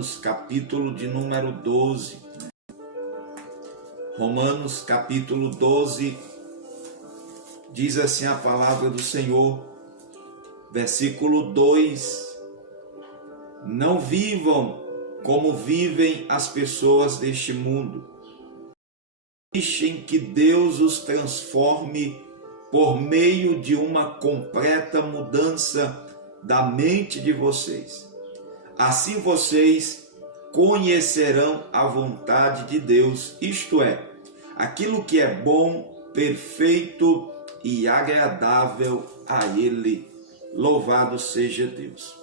Romanos, capítulo de número 12. Romanos, capítulo 12, diz assim a palavra do Senhor, versículo 2: Não vivam como vivem as pessoas deste mundo. Deixem que Deus os transforme por meio de uma completa mudança da mente de vocês. Assim vocês conhecerão a vontade de Deus, isto é, aquilo que é bom, perfeito e agradável a Ele. Louvado seja Deus.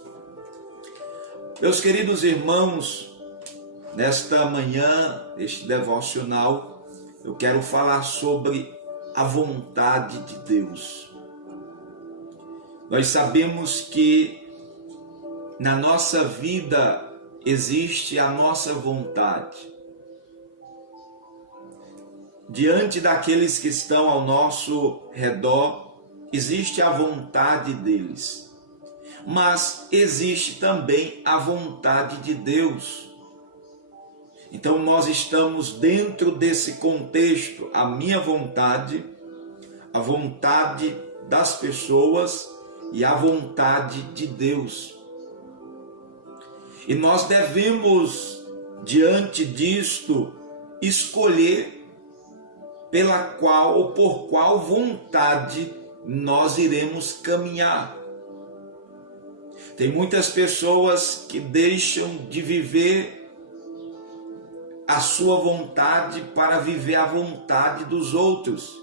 Meus queridos irmãos, nesta manhã, este devocional, eu quero falar sobre a vontade de Deus. Nós sabemos que na nossa vida existe a nossa vontade. Diante daqueles que estão ao nosso redor, existe a vontade deles. Mas existe também a vontade de Deus. Então nós estamos dentro desse contexto, a minha vontade, a vontade das pessoas e a vontade de Deus. E nós devemos, diante disto, escolher pela qual ou por qual vontade nós iremos caminhar. Tem muitas pessoas que deixam de viver a sua vontade para viver a vontade dos outros.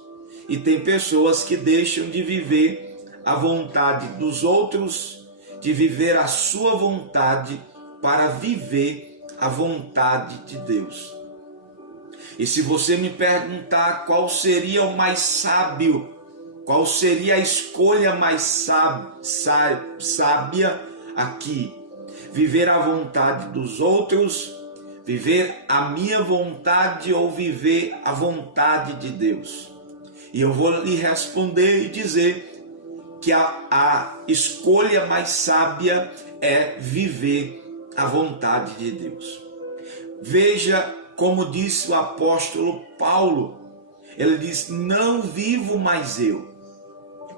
E tem pessoas que deixam de viver a vontade dos outros, de viver a sua vontade para viver a vontade de Deus. E se você me perguntar qual seria o mais sábio, qual seria a escolha mais sábia aqui? Viver a vontade dos outros, viver a minha vontade ou viver a vontade de Deus? E eu vou lhe responder e dizer que a escolha mais sábia é viver a vontade de Deus. Veja como disse o apóstolo Paulo, ele diz: não vivo mais eu.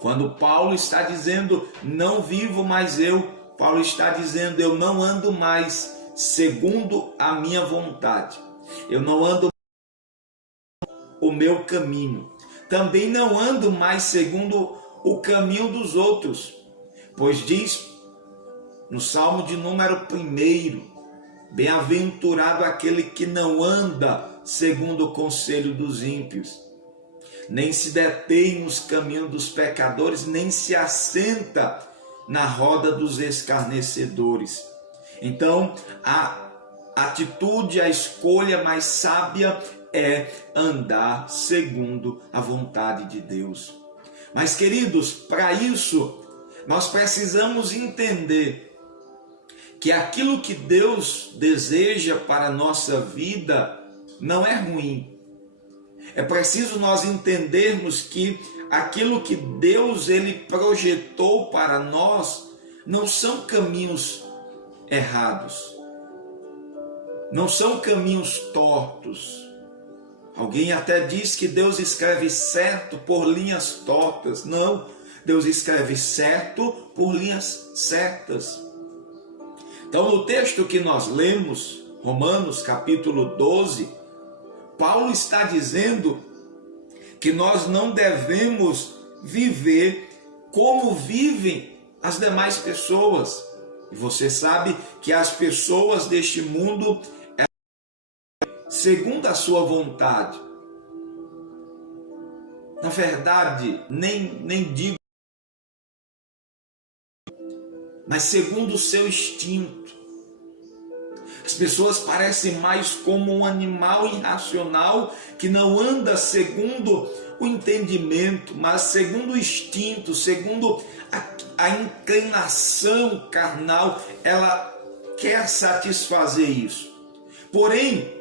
Quando Paulo está dizendo não vivo mais eu, Paulo está dizendo eu não ando mais segundo a minha vontade. Eu não ando o meu caminho. Também não ando mais segundo o caminho dos outros. Pois diz no Salmo de número 1, bem-aventurado aquele que não anda segundo o conselho dos ímpios, nem se detém nos caminhos dos pecadores, nem se assenta na roda dos escarnecedores. Então, a atitude, a escolha mais sábia é andar segundo a vontade de Deus. Mas, queridos, para isso, nós precisamos entender que aquilo que Deus deseja para a nossa vida não é ruim. É preciso nós entendermos que aquilo que Deus ele projetou para nós não são caminhos errados, não são caminhos tortos. Alguém até diz que Deus escreve certo por linhas tortas. Não, Deus escreve certo por linhas certas. Então, no texto que nós lemos, Romanos capítulo 12, Paulo está dizendo que nós não devemos viver como vivem as demais pessoas. E você sabe que as pessoas deste mundo, segundo a sua vontade, na verdade, nem digo, mas segundo o seu instinto. As pessoas parecem mais como um animal irracional que não anda segundo o entendimento, mas segundo o instinto, segundo a inclinação carnal, ela quer satisfazer isso. Porém,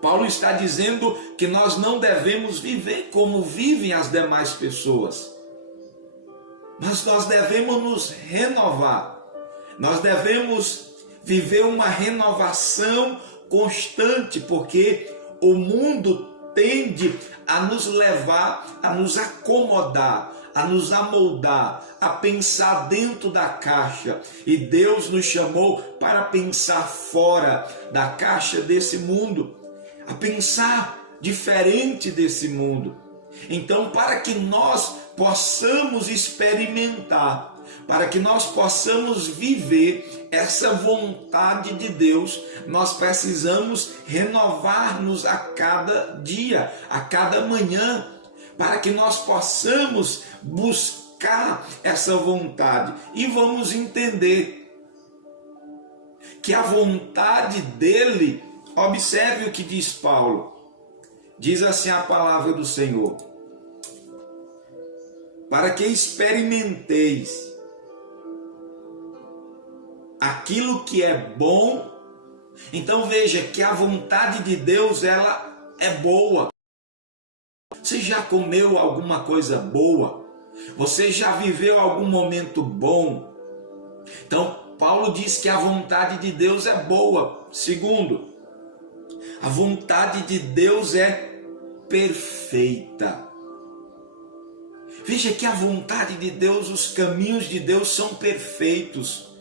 Paulo está dizendo que nós não devemos viver como vivem as demais pessoas, mas nós devemos nos renovar, nós devemos viver uma renovação constante, porque o mundo tende a nos levar, a nos acomodar, a nos amoldar, a pensar dentro da caixa. E Deus nos chamou para pensar fora da caixa desse mundo, a pensar diferente desse mundo. Então, para que nós possamos experimentar, para que nós possamos viver essa vontade de Deus, nós precisamos renovar-nos a cada dia, a cada manhã, para que nós possamos buscar essa vontade. E vamos entender que a vontade dele, observe o que diz Paulo, diz assim a palavra do Senhor: para que experimenteis aquilo que é bom. Então veja que a vontade de Deus, ela é boa. Você já comeu alguma coisa boa? Você já viveu algum momento bom? Então Paulo diz que a vontade de Deus é boa. Segundo, a vontade de Deus é perfeita. Veja que a vontade de Deus, os caminhos de Deus são perfeitos.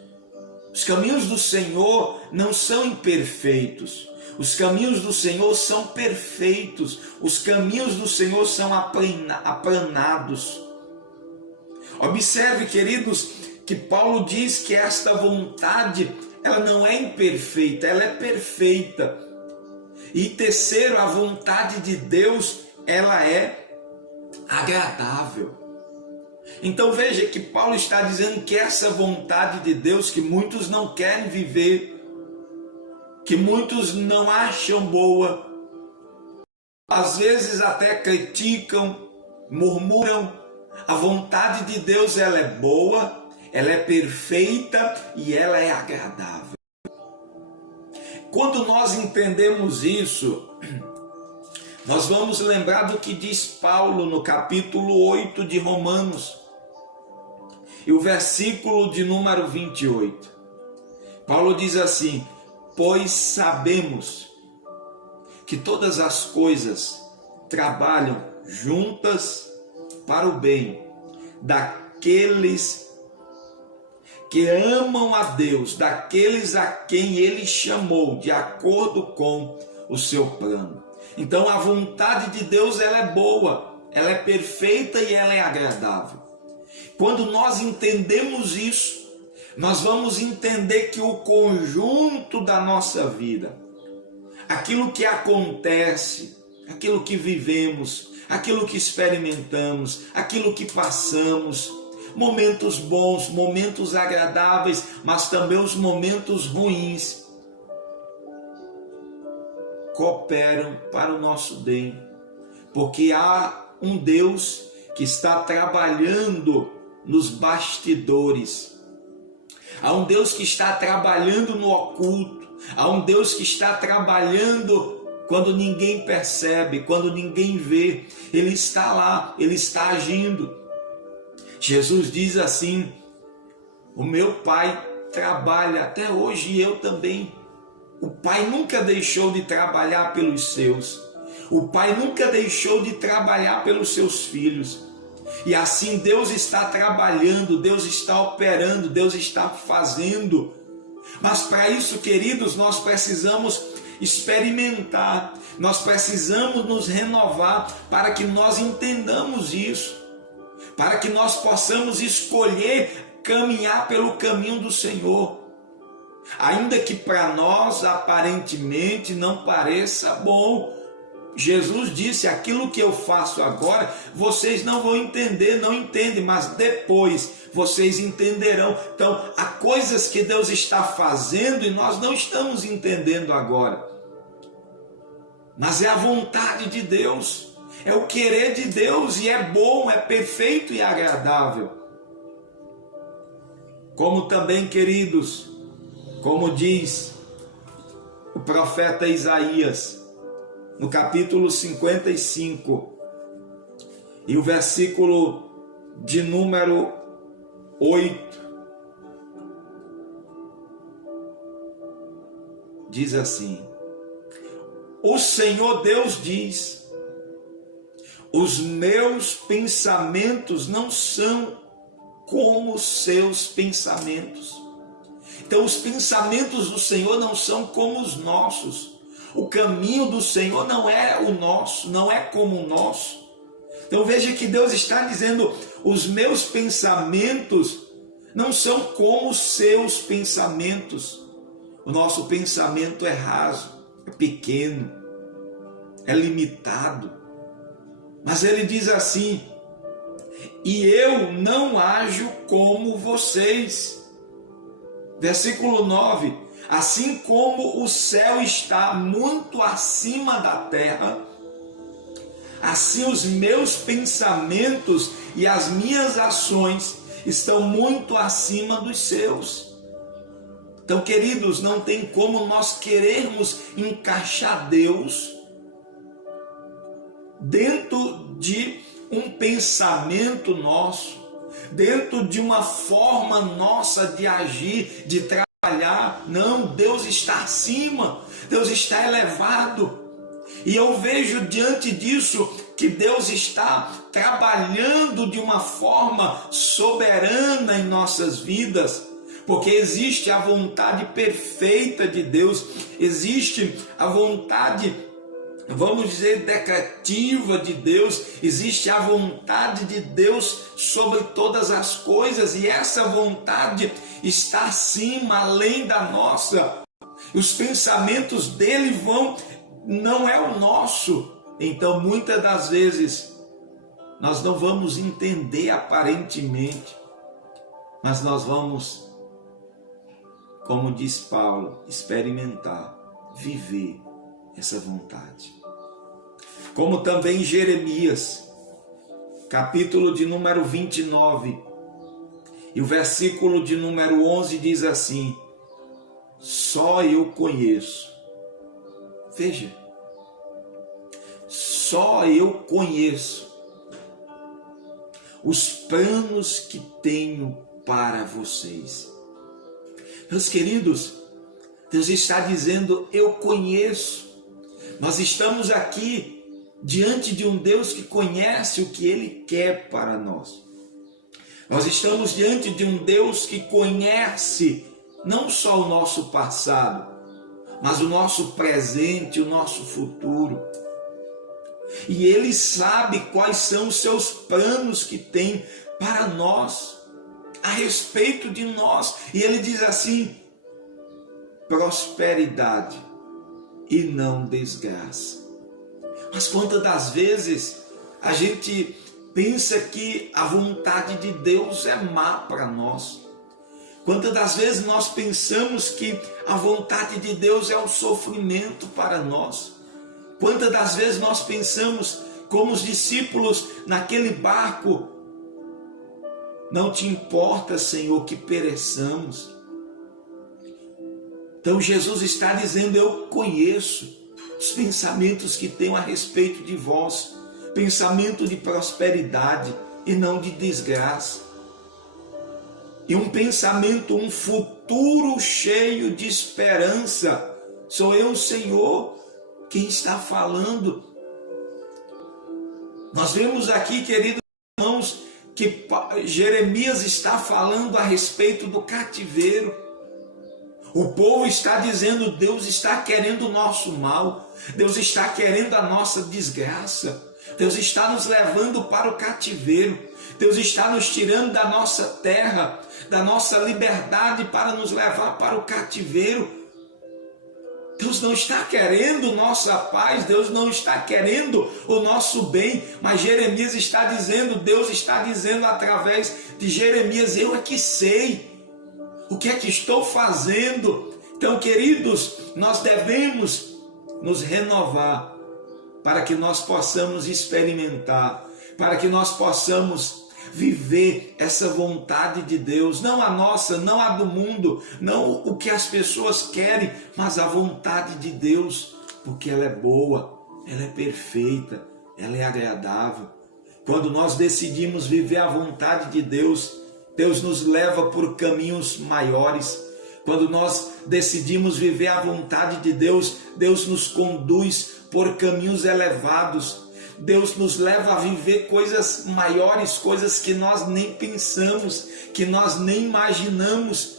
Os caminhos do Senhor não são imperfeitos. Os caminhos do Senhor são perfeitos. Os caminhos do Senhor são aplanados. Observe, queridos, que Paulo diz que esta vontade, ela não é imperfeita, ela é perfeita. E terceiro, a vontade de Deus, ela é agradável. Então veja que Paulo está dizendo que essa vontade de Deus, que muitos não querem viver, que muitos não acham boa, às vezes até criticam, murmuram, a vontade de Deus, ela é boa, ela é perfeita e ela é agradável. Quando nós entendemos isso, nós vamos lembrar do que diz Paulo no capítulo 8 de Romanos, e o versículo de número 28. Paulo diz assim: pois sabemos que todas as coisas trabalham juntas para o bem daqueles que amam a Deus, daqueles a quem Ele chamou de acordo com o seu plano. Então a vontade de Deus, ela é boa, ela é perfeita e ela é agradável. Quando nós entendemos isso, nós vamos entender que o conjunto da nossa vida, aquilo que acontece, aquilo que vivemos, aquilo que experimentamos, aquilo que passamos, momentos bons, momentos agradáveis, mas também os momentos ruins, cooperam para o nosso bem, porque há um Deus que está trabalhando nos bastidores, há um Deus que está trabalhando no oculto, há um Deus que está trabalhando quando ninguém percebe, quando ninguém vê, Ele está lá, Ele está agindo. Jesus diz assim: o meu Pai trabalha até hoje e eu também. O Pai nunca deixou de trabalhar pelos seus. O Pai nunca deixou de trabalhar pelos seus filhos. E assim Deus está trabalhando, Deus está operando, Deus está fazendo. Mas para isso, queridos, nós precisamos experimentar, nós precisamos nos renovar para que nós entendamos isso, para que nós possamos escolher caminhar pelo caminho do Senhor. Ainda que para nós aparentemente não pareça bom, Jesus disse: aquilo que eu faço agora, vocês não vão entender, não entendem, mas depois vocês entenderão. Então, há coisas que Deus está fazendo e nós não estamos entendendo agora. Mas é a vontade de Deus, é o querer de Deus, e é bom, é perfeito e agradável. Como também, queridos, como diz o profeta Isaías, no capítulo 55, e o versículo de número 8, diz assim: o Senhor Deus diz, os meus pensamentos não são como os seus pensamentos. Então os pensamentos do Senhor não são como os nossos. O caminho do Senhor não é o nosso, não é como o nosso. Então veja que Deus está dizendo: os meus pensamentos não são como os seus pensamentos. O nosso pensamento é raso, é pequeno, é limitado. Mas ele diz assim: e eu não ajo como vocês. Versículo 9: assim como o céu está muito acima da terra, assim os meus pensamentos e as minhas ações estão muito acima dos seus. Então, queridos, não tem como nós querermos encaixar Deus dentro de um pensamento nosso, dentro de uma forma nossa de agir, de trabalhar. Não, Deus está acima, Deus está elevado. E eu vejo diante disso que Deus está trabalhando de uma forma soberana em nossas vidas, porque existe a vontade perfeita de Deus, existe a vontade, vamos dizer, decretiva de Deus, existe a vontade de Deus sobre todas as coisas, e essa vontade está acima, além da nossa. Os pensamentos dele não é o nosso. Então muitas das vezes nós não vamos entender aparentemente, mas nós vamos, como diz Paulo, experimentar, viver essa vontade. Como também Jeremias, capítulo de número 29, e o versículo de número 11 diz assim: só eu conheço. Veja, só eu conheço os planos que tenho para vocês. Meus queridos, Deus está dizendo: eu conheço. Nós estamos aqui diante de um Deus que conhece o que Ele quer para nós. Nós estamos diante de um Deus que conhece não só o nosso passado, mas o nosso presente, o nosso futuro. E Ele sabe quais são os seus planos que tem para nós, a respeito de nós. E Ele diz assim: prosperidade e não desgraça. Mas quantas das vezes a gente pensa que a vontade de Deus é má para nós? Quantas das vezes nós pensamos que a vontade de Deus é o sofrimento para nós? Quantas das vezes nós pensamos, como os discípulos naquele barco: não te importa, Senhor, que pereçamos. Então Jesus está dizendo: eu conheço os pensamentos que tenho a respeito de vós, pensamento de prosperidade e não de desgraça. E um pensamento, um futuro cheio de esperança. Sou eu, Senhor, quem está falando. Nós vemos aqui, queridos irmãos, que Jeremias está falando a respeito do cativeiro. O povo está dizendo: Deus está querendo o nosso mal, Deus está querendo a nossa desgraça, Deus está nos levando para o cativeiro, Deus está nos tirando da nossa terra, da nossa liberdade, para nos levar para o cativeiro. Deus não está querendo nossa paz, Deus não está querendo o nosso bem, mas Jeremias está dizendo, Deus está dizendo através de Jeremias: eu é que sei o que é que estou fazendo. Então, queridos, nós devemos nos renovar para que nós possamos experimentar, para que nós possamos viver essa vontade de Deus, não a nossa, não a do mundo, não o que as pessoas querem, mas a vontade de Deus, porque ela é boa, ela é perfeita, ela é agradável. Quando nós decidimos viver a vontade de Deus, Deus nos leva por caminhos maiores, Quando nós decidimos viver a vontade de Deus, Deus nos conduz por caminhos elevados. Deus nos leva a viver coisas maiores, coisas que nós nem pensamos, que nós nem imaginamos,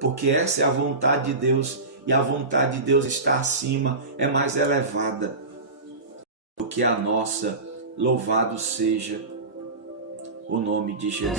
porque essa é a vontade de Deus, e a vontade de Deus está acima, é mais elevada do que a nossa. Louvado seja o nome de Jesus.